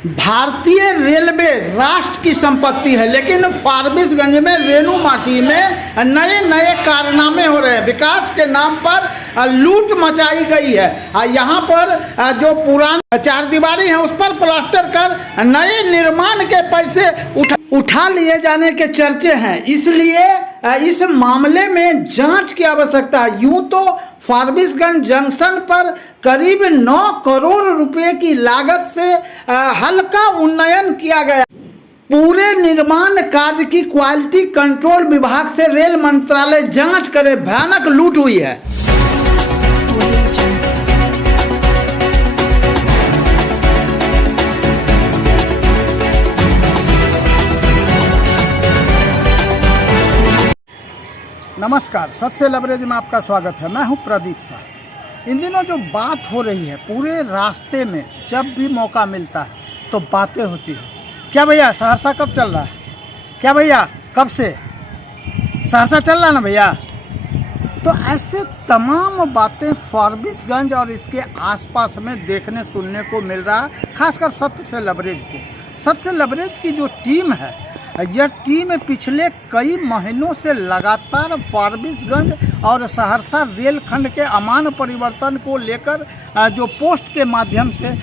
भारतीय रेलवे राष्ट्र की संपत्ति है, लेकिन फारबिसगंज में रेणु माटी में नए नए कारनामे हो रहे हैं। विकास के नाम पर लूट मचाई गई है। यहाँ पर जो पुरानी चारदीवारी है उस पर प्लास्टर कर नए निर्माण के पैसे उठा लिए जाने के चर्चे हैं। इसलिए इस मामले में जांच की आवश्यकता है। यूं तो फारबिसगंज जंक्शन पर करीब 9 करोड़ रुपए की लागत से हल्का उन्नयन किया गया। पूरे निर्माण कार्य की क्वालिटी कंट्रोल विभाग से रेल मंत्रालय जांच करे। भयानक लूट हुई है। नमस्कार, सत्य लवरेज में आपका स्वागत है। मैं हूं प्रदीप शाह। इन दिनों जो बात हो रही है, पूरे रास्ते में जब भी मौका मिलता है तो बातें होती है। क्या भैया सहरसा कब चल रहा है? क्या भैया कब से सहरसा चल रहा है ना भैया? तो ऐसे तमाम बातें फारबिसगंज और इसके आसपास में देखने सुनने को मिल रहा है, खासकर सत्य से लवरेज को। सत्य से लवरेज की जो टीम है, यह टीम पिछले कई महीनों से लगातार फारबिसगंज और सहरसा रेलखंड के अमान परिवर्तन को लेकर जो पोस्ट के माध्यम से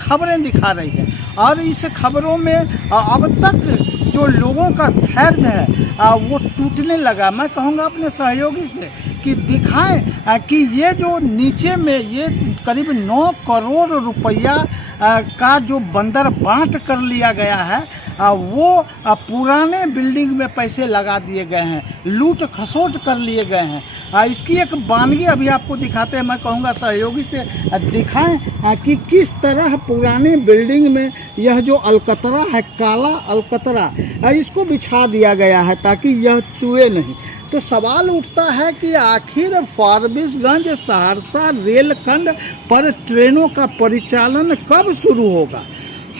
खबरें दिखा रही है। और इस खबरों में अब तक जो लोगों का धैर्य है वो टूटने लगा। मैं कहूँगा अपने सहयोगी से कि दिखाएं कि ये जो नीचे में ये करीब 9 करोड़ रुपया का जो बंदर बांट कर लिया गया है, वो पुराने बिल्डिंग में पैसे लगा दिए गए हैं, लूट खसोट कर लिए गए हैं। इसकी एक वानगी अभी आपको दिखाते हैं। मैं कहूँगा सहयोगी से दिखाएं कि किस तरह पुराने बिल्डिंग में यह जो अलकतरा है, काला अलकतरा, इसको बिछा दिया गया है ताकि यह चुए नहीं। तो सवाल उठता है कि आखिर फारबिसगंज सहरसा रेलखंड पर ट्रेनों का परिचालन कब शुरू होगा?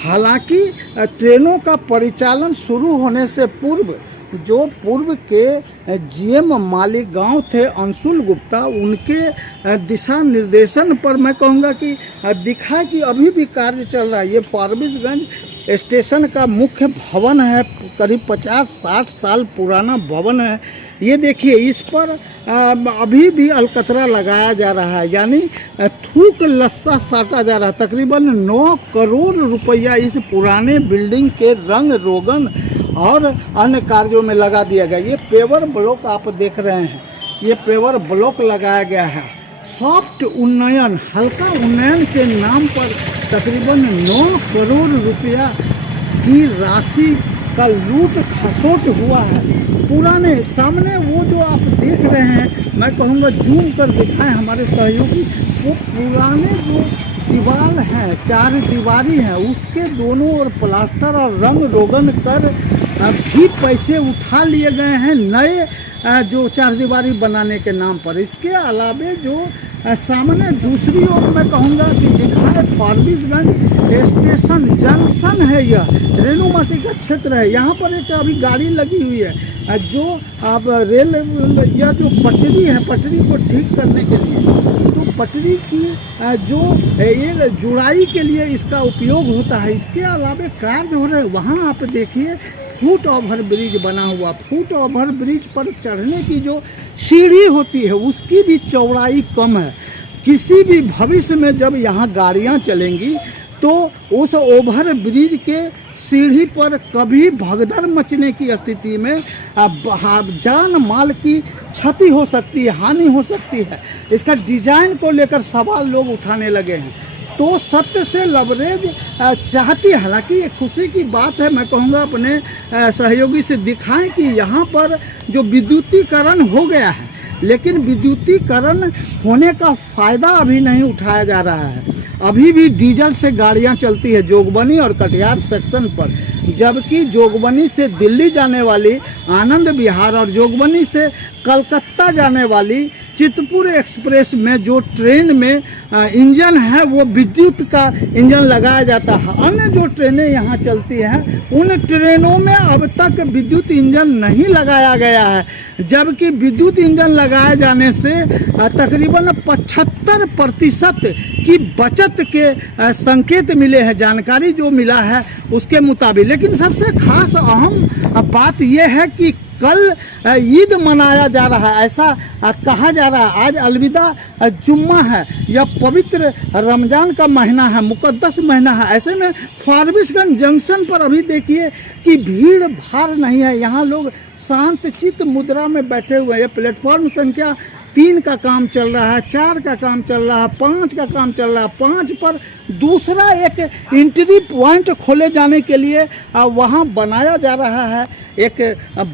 हालांकि ट्रेनों का परिचालन शुरू होने से पूर्व जो पूर्व के जीएम मालीगांव थे अंशुल गुप्ता, उनके दिशा निर्देशन पर मैं कहूँगा कि दिखा कि अभी भी कार्य चल रहा है। ये फारबिसगंज स्टेशन का मुख्य भवन है, करीब 50-60 साल पुराना भवन है। ये देखिए, इस पर अभी भी अलकतरा लगाया जा रहा है, यानी थूक लस्सा साटा जा रहा है। तकरीबन 9 करोड़ रुपया इस पुराने बिल्डिंग के रंग रोगन और अन्य कार्यों में लगा दिया गया। ये पेवर ब्लॉक आप देख रहे हैं, ये पेवर ब्लॉक लगाया गया है। सॉफ्ट उन्नयन, हल्का उन्नयन के नाम पर तकरीबन 9 करोड़ रुपया की राशि का लूट खसोट हुआ है। पुराने सामने वो जो आप देख रहे हैं, मैं कहूँगा जूम कर दिखाएं हमारे सहयोगी, वो पुराने जो दीवार है, 4 दीवारी है, उसके दोनों ओर प्लास्टर और रंग रोगन कर भी पैसे उठा लिए गए हैं नए जो 4 दीवारी बनाने के नाम पर। इसके अलावे जो सामने दूसरी ओर मैं कहूँगा कि दिखाए फारबिसगंज स्टेशन जंक्शन है, यह रेणु माटी का क्षेत्र है। यहाँ पर एक अभी गाड़ी लगी हुई है जो अब रेल, यह जो पटरी है, पटरी को ठीक करने के लिए, तो पटरी की जो एक जुड़ाई के लिए इसका उपयोग होता है। इसके अलावा कार्य हो रहे हैं। वहाँ आप देखिए फुट ओवर ब्रिज बना हुआ, फुट ओवर ब्रिज पर चढ़ने की जो सीढ़ी होती है उसकी भी चौड़ाई कम है। किसी भी भविष्य में जब यहाँ गाड़ियाँ चलेंगी तो उस ओवर ब्रिज के सीढ़ी पर कभी भगदड़ मचने की स्थिति में जान माल की क्षति हो सकती है, हानि हो सकती है। इसका डिजाइन को लेकर सवाल लोग उठाने लगे हैं। तो सत्य से लवरेज चाहती है, हालांकि ये खुशी की बात है, मैं कहूँगा अपने सहयोगी से दिखाएं कि यहाँ पर जो विद्युतीकरण हो गया है, लेकिन विद्युतीकरण होने का फ़ायदा अभी नहीं उठाया जा रहा है। अभी भी डीजल से गाड़ियाँ चलती है जोगबनी और कटिहार सेक्शन पर, जबकि जोगबनी से दिल्ली जाने वाली आनंद विहार और जोगबनी से कलकत्ता जाने वाली चित्रपुर एक्सप्रेस में जो ट्रेन में इंजन है वो विद्युत का इंजन लगाया जाता है। अन्य जो ट्रेनें यहाँ चलती हैं उन ट्रेनों में अब तक विद्युत इंजन नहीं लगाया गया है, जबकि विद्युत इंजन लगाए जाने से तकरीबन 75% की बचत के संकेत मिले हैं, जानकारी जो मिला है उसके मुताबिक। लेकिन सबसे खास अहम बात यह है कि कल ईद मनाया जा रहा है, ऐसा कहा जा रहा है। आज अलविदा जुम्मा है, यह पवित्र रमजान का महीना है, मुकद्दस महीना है। ऐसे में फारबिसगंज जंक्शन पर अभी देखिए कि भीड़ भाड़ नहीं है, यहाँ लोग शांत चित्त मुद्रा में बैठे हुए हैं। प्लेटफॉर्म संख्या 3 का काम चल रहा है, 4 का काम चल रहा है, 5 का काम चल रहा है। 5 पर दूसरा एक एंट्री पॉइंट खोले जाने के लिए वहाँ बनाया जा रहा है एक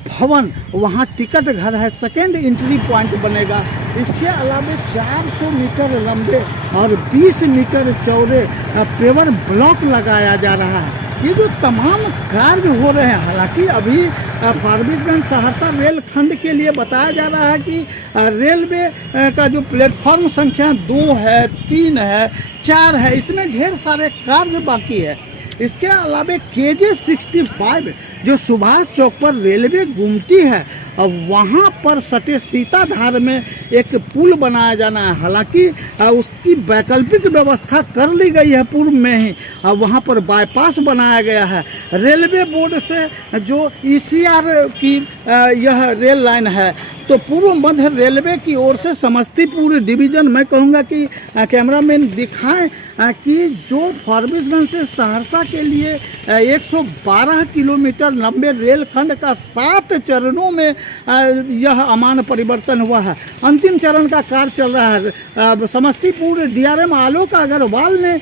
भवन, वहाँ टिकट घर है, सेकेंड एंट्री पॉइंट बनेगा। इसके अलावा 400 मीटर लंबे और 20 मीटर चौड़े पेवर ब्लॉक लगाया जा रहा है। ये जो तमाम कार्य हो रहे हैं, हालांकि अभी फारबिसगंज सहरसा रेल खंड के लिए बताया जा रहा है कि रेलवे का जो प्लेटफॉर्म संख्या 2 है, 3 है, 4 है, इसमें ढेर सारे कार्य बाकी है। इसके अलावा KJ 65 जो सुभाष चौक पर रेलवे गुमटी है, और वहाँ पर सटे सीताधार में एक पुल बनाया जाना है। हालांकि उसकी वैकल्पिक व्यवस्था कर ली गई है पूर्व में ही, और वहाँ पर बाईपास बनाया गया है। रेलवे बोर्ड से जो ECR की यह रेल लाइन है, तो पूर्व मध्य रेलवे की ओर से समस्तीपुर डिवीजन, मैं कहूँगा कि कैमरामैन दिखाएं कि जो फारबिसगंज से सहरसा के लिए 112 किलोमीटर लंबे रेलखंड का 7 चरणों में यह अमान परिवर्तन हुआ है। अंतिम चरण का कार्य चल रहा है। समस्तीपुर DRM आलोक अग्रवाल ने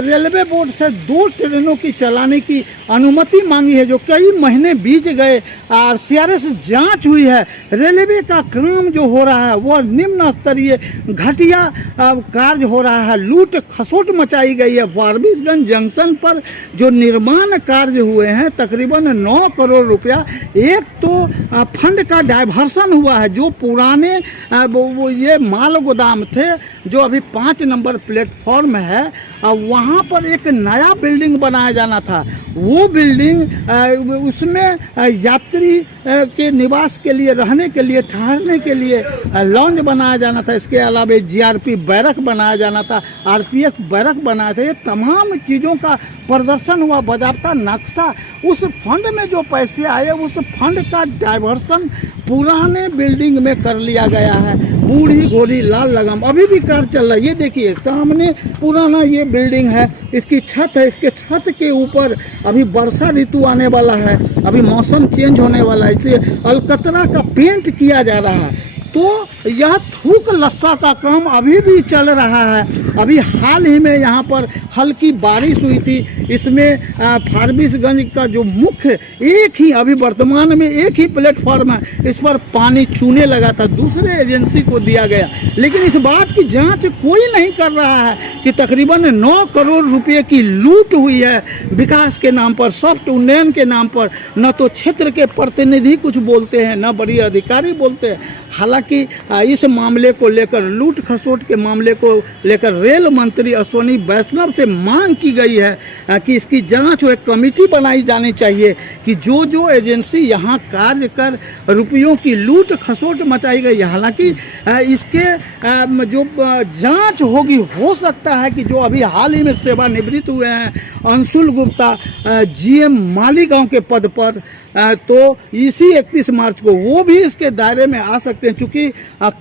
रेलवे बोर्ड से 2 ट्रेनों की चलाने की अनुमति मांगी है, जो कई महीने बीत गए। CRS जांच हुई है। रेलवे का काम जो हो रहा है वह निम्न स्तरीय घटिया कार्य हो रहा है। लूट खसोट मचाई गई है। फारबिसगंज जंक्शन पर जो निर्माण कार्य हुए हैं तकरीबन 9 करोड़ रुपया, एक तो फंड का डाइवर्सन हुआ है। जो पुराने वो ये माल गोदाम थे जो अभी 5 नंबर प्लेटफॉर्म है, वहाँ पर एक नया बिल्डिंग बनाया जाना था। वो बिल्डिंग उसमें यात्री के निवास के लिए, रहने के लिए, ठहरने के लिए लॉन्ज बनाया जाना था। इसके अलावा GRP बैरक बनाया जाना था, RPF बैरक बनाया था। ये तमाम चीज़ों का प्रदर्शन हुआ, बाज़ाब्ता नक्शा। उस फंड में जो पैसे आए उस फंड का डाइवर्सन पुराने बिल्डिंग में कर लिया गया है। बूढ़ी घोड़ी लाल लगाम अभी भी कार्य चल रहा है। ये देखिए सामने पुराना ये बिल्डिंग है, इसकी छत है, इसके छत के ऊपर अभी वर्षा ऋतु आने वाला है, अभी मौसम चेंज होने वाला है, इसलिए अलकतरा का पेंट किया जा रहा है। तो यह थूक लस्सा का काम अभी भी चल रहा है। अभी हाल ही में यहाँ पर हल्की बारिश हुई थी। इसमें फारबिसगंज का जो मुख्य एक ही अभी वर्तमान में एक ही प्लेटफॉर्म है, इस पर पानी चूने लगा था, दूसरे एजेंसी को दिया गया। लेकिन इस बात की जांच कोई नहीं कर रहा है कि तकरीबन 9 करोड़ रुपए की लूट हुई है विकास के नाम पर, सॉफ्ट उन्नयन के नाम पर। न तो क्षेत्र के प्रतिनिधि कुछ बोलते हैं, न बड़ी अधिकारी बोलते हैं। हालांकि इस मामले को लेकर, लूट खसोट के मामले को लेकर रेल मंत्री अश्विनी वैष्णव से मांग की गई है कि इसकी जांच हो, एक कमेटी बनाई जानी चाहिए कि जो जो एजेंसी यहाँ कार्य कर रुपयों की लूट खसोट मचाई गई है। हालांकि इसके जो जांच होगी, हो सकता है कि जो अभी हाल ही में सेवानिवृत्त हुए हैं अंशुल गुप्ता GM मालीगांव के पद पर, तो इसी 31 मार्च को वो भी इसके दायरे में आ सकते हैं, क्योंकि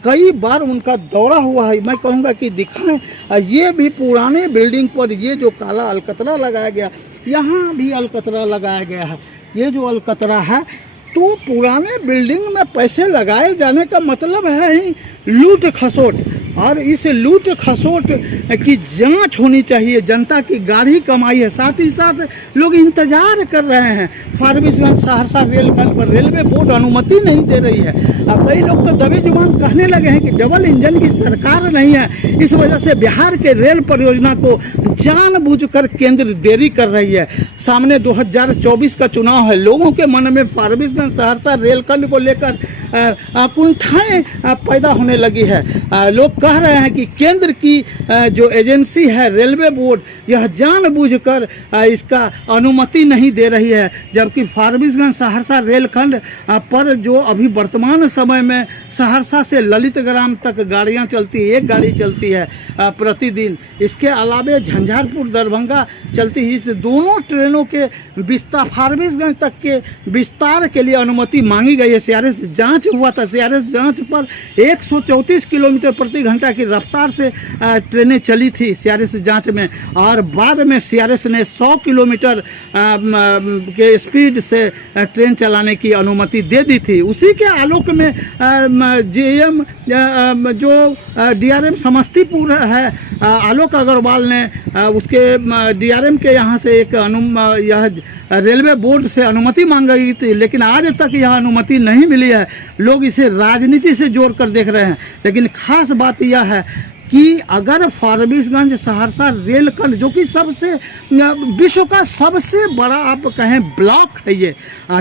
कई बार उनका दौरा हुआ है। मैं कहूँगा कि दिखाएं, ये भी पुराने बिल्डिंग पर ये जो काला अलकतरा लगाया गया, यहाँ भी अलकतरा लगाया गया है। ये जो अलकतरा है, तो पुराने बिल्डिंग में पैसे लगाए जाने का मतलब है ही लूट खसोट, और इस लूट खसोट की जांच होनी चाहिए। जनता की गाढ़ी कमाई है, साथ ही साथ लोग इंतजार कर रहे हैं। फारबिसगंज सहरसा रेलखंड पर रेलवे बोर्ड अनुमति नहीं दे रही है। कई लोग तो दबे जुबान कहने लगे हैं कि डबल इंजन की सरकार नहीं है, इस वजह से बिहार के रेल परियोजना को जानबूझकर केंद्र देरी कर रही है। सामने 2024 का चुनाव है, लोगों के मन में फारबिसगंज सहरसा रेलखंड को लेकर कुंठाएं पैदा होने लगी है। लोग कह रहे हैं कि केंद्र की जो एजेंसी है रेलवे बोर्ड, यह जानबूझकर इसका अनुमति नहीं दे रही है, जबकि फारबिसगंज सहरसा रेलखंड पर जो अभी वर्तमान समय में सहरसा से ललितग्राम तक गाड़ियां चलती है, एक गाड़ी चलती है प्रतिदिन। इसके अलावा झंझारपुर दरभंगा चलती है। इस दोनों ट्रेनों के विस्तार, फारबिसगंज तक के विस्तार के लिए अनुमति मांगी गई है। सीआरएस जांच हुआ था। सीआरएस जांच पर 134 किलोमीटर प्रति घंटा की रफ्तार से ट्रेनें चली थी सीआरएस जांच में, और बाद में सीआरएस ने 100 किलोमीटर के स्पीड से ट्रेन चलाने की अनुमति दे दी थी। उसी के आलोक में जेएम जो डीआरएम समस्तीपुर है, आलोक अग्रवाल ने उसके डीआरएम के यहाँ से एक यह रेलवे बोर्ड से अनुमति मांगी थी, लेकिन आज तक यह अनुमति नहीं मिली है। लोग इसे राजनीति से जोड़ कर देख रहे हैं, लेकिन खास बात यह है कि अगर फारबिसगंज सहरसा रेलखंड, जो कि सबसे विश्व का सबसे बड़ा आप कहें ब्लॉक है, ये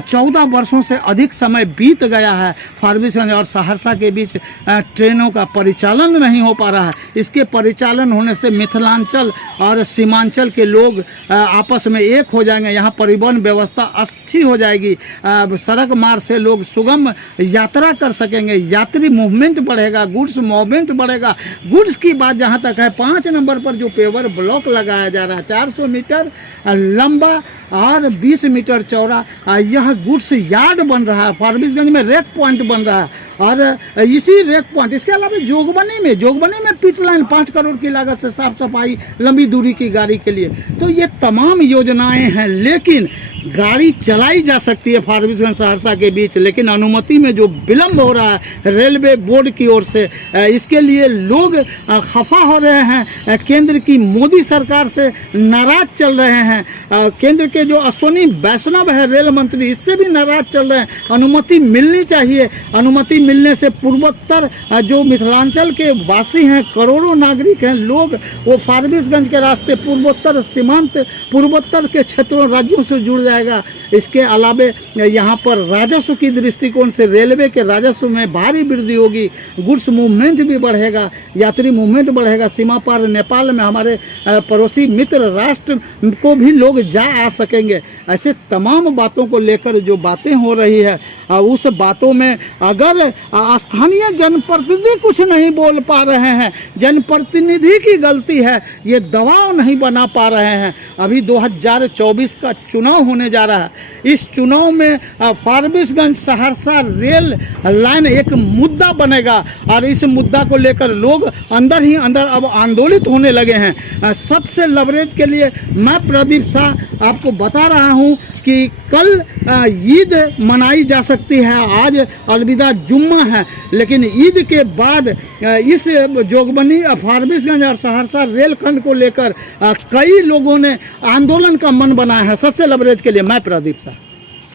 14 वर्षों से अधिक समय बीत गया है, फारबिसगंज और सहरसा के बीच ट्रेनों का परिचालन नहीं हो पा रहा है। इसके परिचालन होने से मिथिलांचल और सीमांचल के लोग आपस में एक हो जाएंगे। यहाँ परिवहन व्यवस्था अच्छी हो जाएगी, सड़क मार्ग से लोग सुगम यात्रा कर सकेंगे, यात्री मूवमेंट बढ़ेगा, गुड्स मूवमेंट बढ़ेगा। गुड्स की बात जहां तक है, 5 नंबर पर जो पेवर ब्लॉक लगाया जा रहा है, 400 मीटर लंबा और 20 मीटर चौड़ा, यह गुड्स यार्ड बन रहा है। फारबिसगंज में रेक पॉइंट बन रहा है, और इसी रेक पॉइंट, इसके अलावा जोगबनी में पिट लाइन 5 करोड़ की लागत से साफ सफाई लंबी दूरी की गाड़ी के लिए। तो ये तमाम योजनाएं हैं, लेकिन गाड़ी चलाई जा सकती है फारबिसगंज सहरसा के बीच, लेकिन अनुमति में जो विलंब हो रहा है रेलवे बोर्ड की ओर से, इसके लिए लोग खफा हो रहे हैं। केंद्र की मोदी सरकार से नाराज चल रहे हैं। केंद्र के जो अश्विनी वैष्णव है रेल मंत्री, इससे भी नाराज चल रहे हैं। अनुमति मिलनी चाहिए। अनुमति मिलने से पूर्वोत्तर जो मिथिलांचल के वासी हैं, करोड़ों नागरिक हैं, लोग वो फारबिसगंज के रास्ते पूर्वोत्तर सीमांत, पूर्वोत्तर के क्षेत्रों राज्यों से जुड़ जाएगा। इसके अलावा यहाँ पर राजस्व की दृष्टिकोण से रेलवे के राजस्व में भारी वृद्धि होगी, गुड्स मूवमेंट भी बढ़ेगा, यात्री मूवमेंट बढ़ेगा। सीमा पार नेपाल में हमारे पड़ोसी मित्र राष्ट्र को भी लोग जा आ सकेंगे। ऐसे तमाम बातों को लेकर जो बातें हो रही है, उस बातों में अगर स्थानीय जनप्रतिनिधि कुछ नहीं बोल पा रहे हैं, जनप्रतिनिधि की गलती है, ये दबाव नहीं बना पा रहे हैं। अभी 2024 का चुनाव होने जा रहा है। इस चुनाव में फारबिसगंज सहरसा रेल लाइन एक मुद्दा बनेगा, और इस मुद्दा को लेकर लोग अंदर ही अंदर अब आंदोलित होने लगे हैं। सबसे लवरेज के लिए मैं प्रदीप शाह आपको बता रहा हूं कि कल ईद मनाई जा सकती है, आज अलविदा जुम्मा है, लेकिन ईद के बाद इस जोगबनी, फारबिसगंज और सहरसा रेलखंड को लेकर कई लोगों ने आंदोलन का मन बनाया है। सबसे लवरेज के लिए मैं प्रदीप शाह।